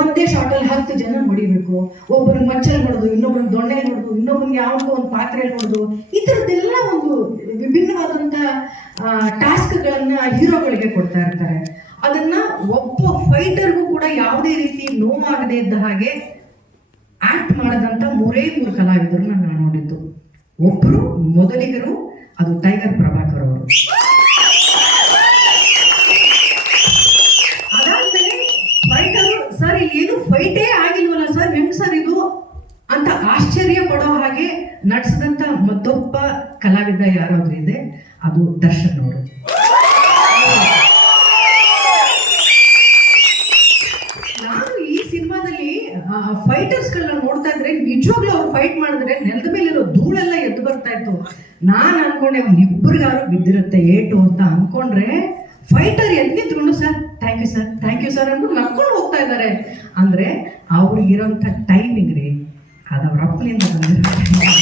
ಒಂದೇ ಶಾಟಲ್ಲಿ 10 ಜನ ಹೊಡಿಬೇಕು, ಒಬ್ಬನಿಗೆ ಮಚ್ಚಲ್ ಹೊಡೆದು, ಇನ್ನೊಬ್ಬನಿಗೆ ದೊಣ್ಣೆ ಹೊಡೆದು, ಇನ್ನೊಬ್ಬನಿಗೆ ಯಾವುದೋ ಒಂದು ಪಾತ್ರೆ ಹೊಡೆದು, ಈ ಥರದ್ದೆಲ್ಲ ಒಂದು ವಿಭಿನ್ನವಾದಂಥ ಟಾಸ್ಕ್ಗಳನ್ನ ಹೀರೋಗಳಿಗೆ ಕೊಡ್ತಾ ಇರ್ತಾರೆ. ಅದನ್ನ ಒಬ್ಬ ಫೈಟರ್ಗೂ ಕೂಡ ಯಾವುದೇ ರೀತಿ ನೋವಾಗದೇ ಇದ್ದ ಹಾಗೆ ಆಕ್ಟ್ ಮಾಡದಂತ 3 ಕಲಾವಿದರನ್ನ ನಾನು ನೋಡಿದ್ದು. ಒಬ್ಬರು ಮೊದಲಿಗರು, ಅದು ಟೈಗರ್ ಪ್ರಭಾಕರ್ ಅವರು. ಅದಾದ್ಮೇಲೆ ಫೈಟರು, ಸರ್ ಇಲ್ಲಿ ಏನು ಫೈಟೇ ಆಗಿಲ್ವಲ್ಲ ಸರ್, ಹೆಂಗ್ ಸರ್ ಇದು ಅಂತ ಆಶ್ಚರ್ಯ ಪಡೋ ಹಾಗೆ ನಟಿಸಿದಂತ ಮತ್ತೊಬ್ಬ ಕಲಾವಿದ ಯಾರಾದ್ರೂ ಇದೆ, ಅದು ದರ್ಶನ್ ಅವರು. ನಾನು ಈ ಸಿನಿಮಾದಲ್ಲಿ ಫೈಟರ್ಸ್ಗಳನ್ನ ನೋಡ್ತಾ ಇದ್ರೆ ನಿಜವಾಗ್ಲೂ ಅವ್ರು ಫೈಟ್ ಮಾಡಿದ್ರೆ ನೆಲದ ಮೇಲಿರೋ ಧೂಳೆಲ್ಲ ಎದ್ದು ಬರ್ತಾ ಇತ್ತು. ನಾನು ಅನ್ಕೊಂಡೆ ಇಬ್ಬರಿಗಾರು ಬಿದ್ದಿರುತ್ತೆ ಏಟು ಅಂತ ಅನ್ಕೊಂಡ್ರೆ, ಫೈಟರ್ ಎದ್ದು ನಿಂತ್ಕೊಂಡು sir thank you sir, thank you sir ಅಂದ್ಬಿಟ್ಟು ನಕ್ಕೊಂಡು ಹೋಗ್ತಾ ಇದ್ದಾರೆ. ಅಂದ್ರೆ ಅವ್ರಿಗಿರೋಂಥ ಟೈಮಿಂಗ್ ರೀ, ಅದು ಅವ್ರ ಅಪ್ಪನಿಂದ ಬಂದಿರೋ